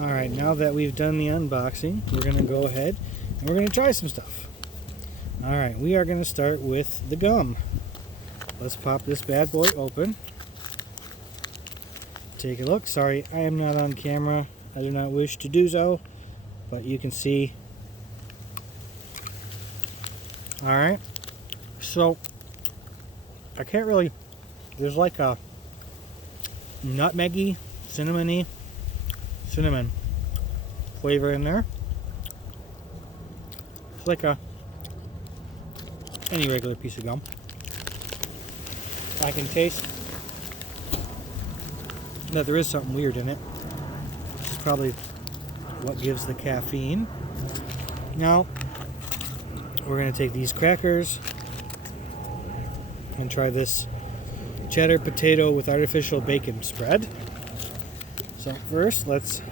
Alright, now that we've done the unboxing, we're going to go ahead and we're going to try some stuff. Alright, we are going to start with the gum. Let's pop this bad boy open. Take a look. Sorry, I am not on camera. I do not wish to do so, but you can see. Alright, so I can't really, there's like a nutmeggy, cinnamon flavor in there. It's like any regular piece of gum. I can taste that there is something weird in it, which is probably what gives the caffeine. Now we're going to take these crackers and try this cheddar potato with artificial bacon spread. So first, let's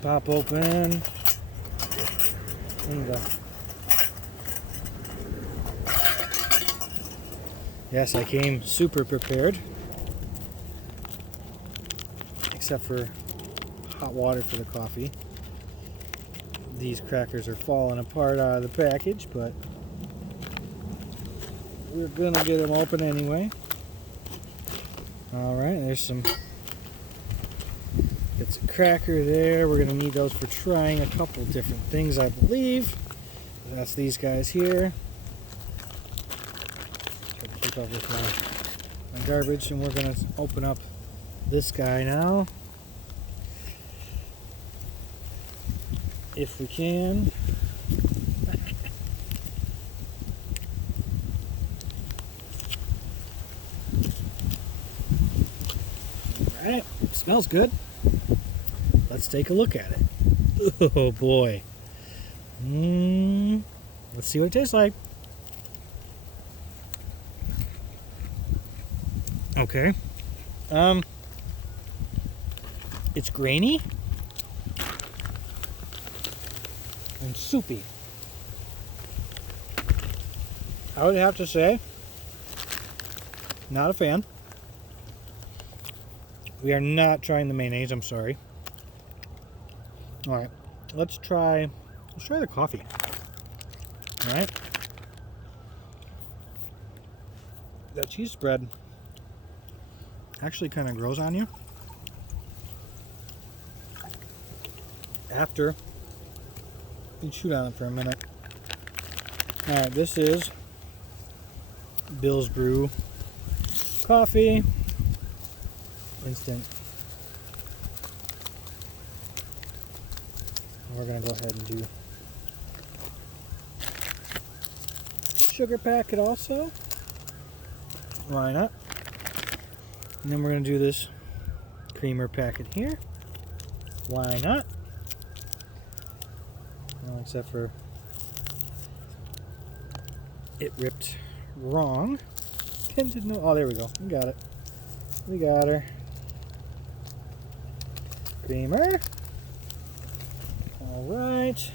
pop open. There you go. Yes, I came super prepared, except for hot water for the coffee. These crackers are falling apart out of the package, but we're gonna get them open anyway. Alright, there's some bits of cracker there. We're gonna need those for trying a couple different things, I believe. That's these guys here. Try to keep up with my garbage, and we're gonna open up this guy now, if we can. Alright, smells good. Let's take a look at it. Oh boy. Let's see what it tastes like. Okay. It's grainy and soupy. I would have to say, not a fan. We are not trying the mayonnaise, I'm sorry. Alright, let's try the coffee. Alright. That cheese spread actually kind of grows on you after you chew on it for a minute. Alright, this is Bill's Brew coffee. Instant. We're going to go ahead and do sugar packet also. Why not? And then we're going to do this creamer packet here. Why not? Well, except for it ripped wrong. Didn't know. Oh, there we go. We got it. We got her. Creamer. Alright.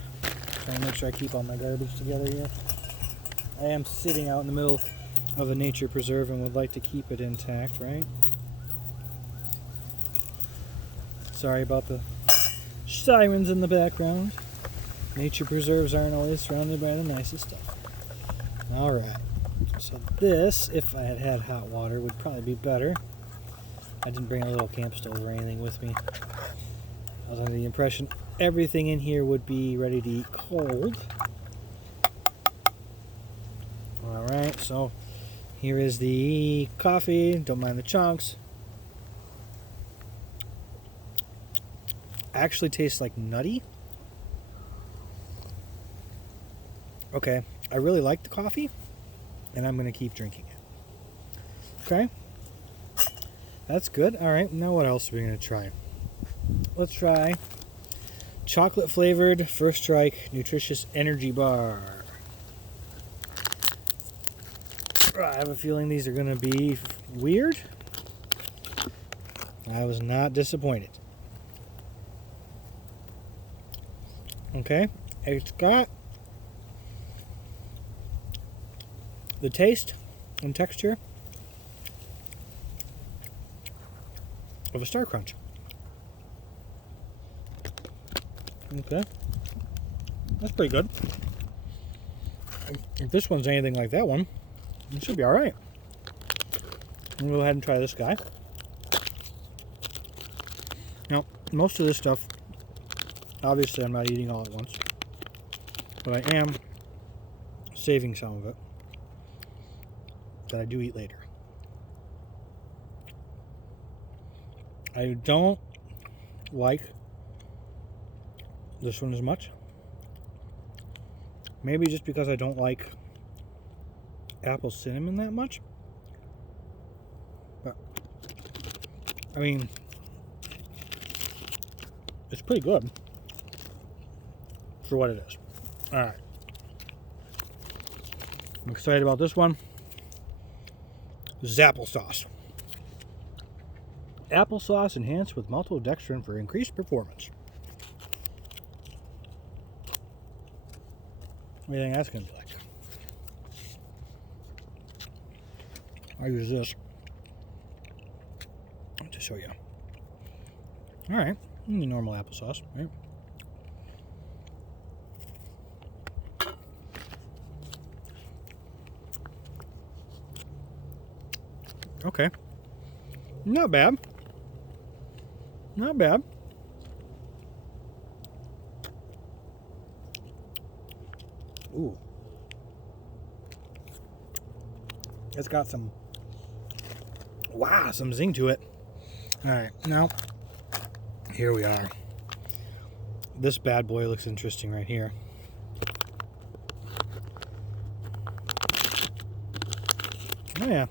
Trying to make sure I keep all my garbage together here. I am sitting out in the middle of a nature preserve and would like to keep it intact, right? Sorry about the sirens in the background. Nature preserves aren't always surrounded by the nicest stuff. Alright. So this, if I had had hot water, would probably be better. I didn't bring a little camp stove or anything with me. I was under the impression everything in here would be ready to eat cold. Alright, so here is the coffee. Don't mind the chunks. Actually tastes like nutty. Okay, I really like the coffee, and I'm going to keep drinking it. Okay, that's good. Alright, now what else are we going to try? Let's try chocolate flavored First Strike nutritious energy bar. I have a feeling these are going to be weird. I was not disappointed. Okay, it's got the taste and texture of a Star Crunch. Okay. That's pretty good. If this one's anything like that one, it should be alright. We'll go ahead and try this guy. Now, most of this stuff, obviously I'm not eating all at once, but I am saving some of it that I do eat later. I don't like this one as much. Maybe just because I don't like apple cinnamon that much. But, I mean, it's pretty good for what it is. Alright. I'm excited about this one. This is applesauce. Applesauce enhanced with maltodextrin for increased performance. What do you think that's going to be like? I'll use this to show you. Alright, normal applesauce, right? Okay. Not bad. Not bad. Ooh. It's got some zing to it. Alright, now here we are. This bad boy looks interesting right here. Oh yeah.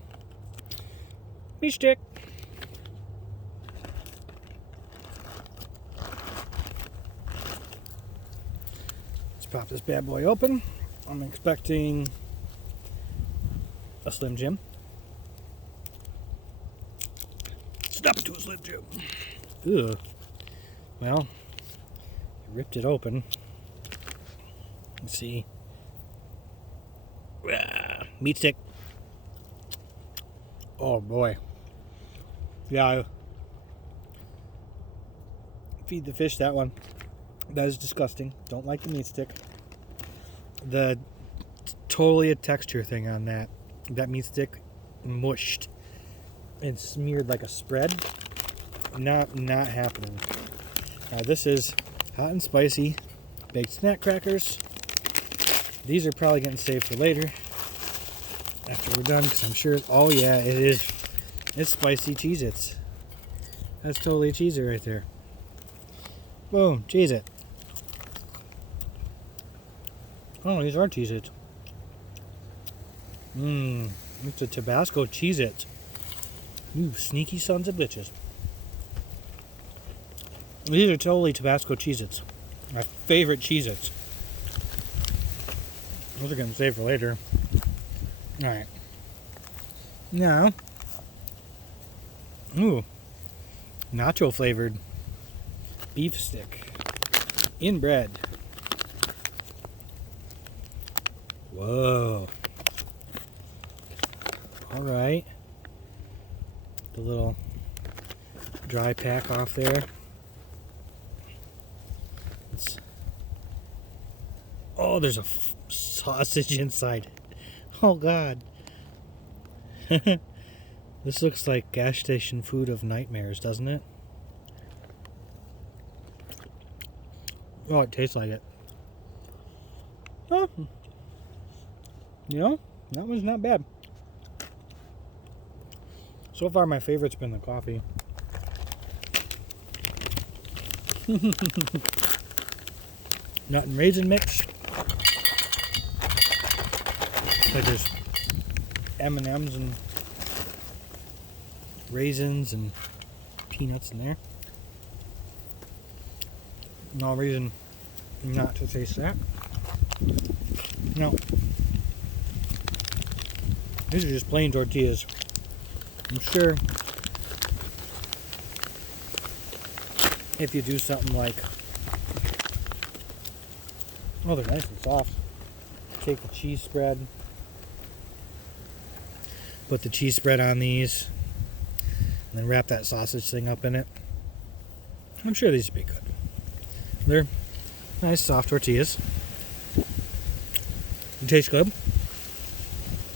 Meat stick. Let's pop this bad boy open. I'm expecting a Slim Jim. Stop it to a Slim Jim. Ugh. Well, I ripped it open. Let's see. Meat stick. Oh boy. Yeah. Feed the fish that one. That is disgusting. Don't like the meat stick. Totally a texture thing on that. That meat stick mushed and smeared like a spread. Not happening. This is hot and spicy baked snack crackers. These are probably getting saved for later after we're done, because I'm sure. Oh yeah, it is. It's spicy Cheez-Its. That's totally Cheez-It right there. Boom, Cheez-It. Oh, these are Cheez-Its. It's a Tabasco Cheez-Its. You sneaky sons of bitches. These are totally Tabasco Cheez-Its. My favorite Cheez-Its. Those are getting saved for later. Alright. Now. Ooh. Nacho flavored beef stick. In bread. Whoa. Alright. The little dry pack off there. Oh, there's a sausage inside. Oh God. This looks like gas station food of nightmares, doesn't it? Oh, it tastes like it. Oh. You know, that one's not bad. So far, my favorite's been the coffee. Nut and raisin mix. Like there's M&Ms and raisins and peanuts in there. No reason not to taste that. No. These are just plain tortillas. I'm sure if you do something like, oh, they're nice and soft. Take the cheese spread, put the cheese spread on these, and then wrap that sausage thing up in it. I'm sure these would be good. Nice soft tortillas. It tastes good.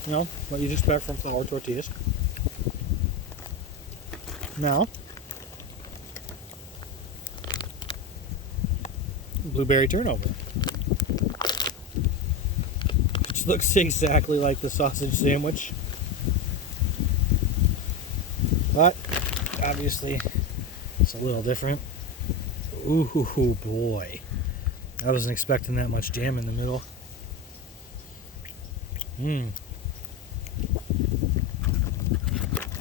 You know, what you'd expect from flour tortillas. Now, blueberry turnover. Which looks exactly like the sausage sandwich. But, obviously, it's a little different. Ooh, boy. I wasn't expecting that much jam in the middle. Mmm.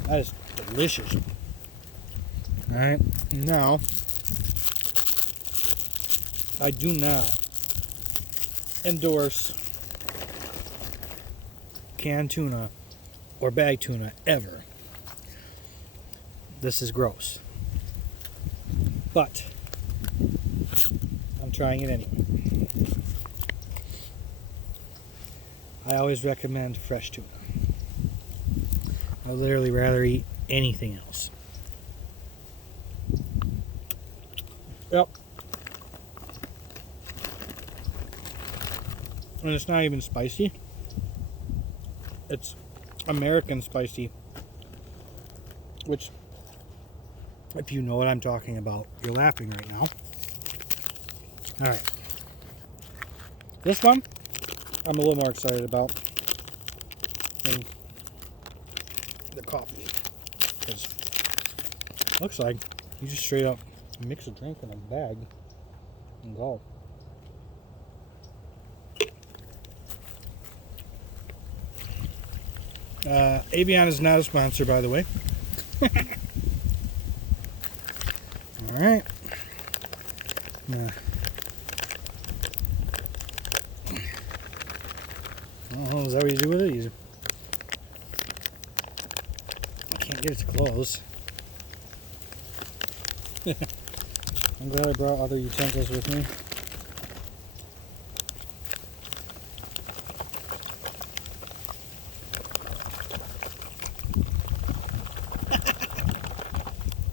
That is delicious. Alright, now, I do not endorse canned tuna or bag tuna ever. This is gross. But I'm trying it anyway. I always recommend fresh tuna. I would literally rather eat anything else. Yep. And it's not even spicy. It's American spicy. Which, if you know what I'm talking about, you're laughing right now. Alright. This one, I'm a little more excited about than the coffee. Because it looks like you just straight up mix a drink in a bag and go. Avion is not a sponsor, by the way. Alright. Oh, is that what you do with it? I can't get it to close. I'm glad I brought other utensils with me.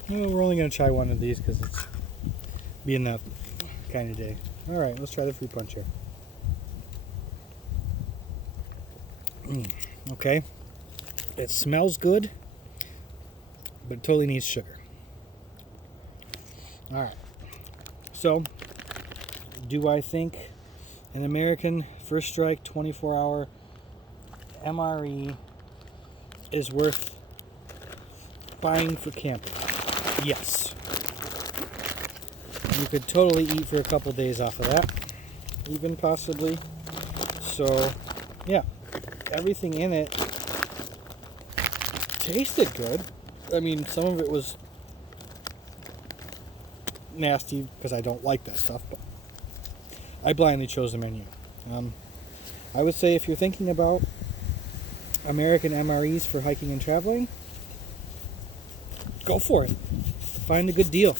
Well, we're only going to try one of these because it's being that kind of day. Alright, let's try the fruit punch here. Okay. It smells good, but it totally needs sugar. Alright. So, do I think an American First Strike 24-hour MRE is worth buying for camping? Yes. You could totally eat for a couple days off of that, even possibly. So, yeah, everything in it tasted good. I mean, some of it was nasty because I don't like that stuff, but I blindly chose the menu. I would say if you're thinking about American MREs for hiking and traveling, go for it. Find a good deal.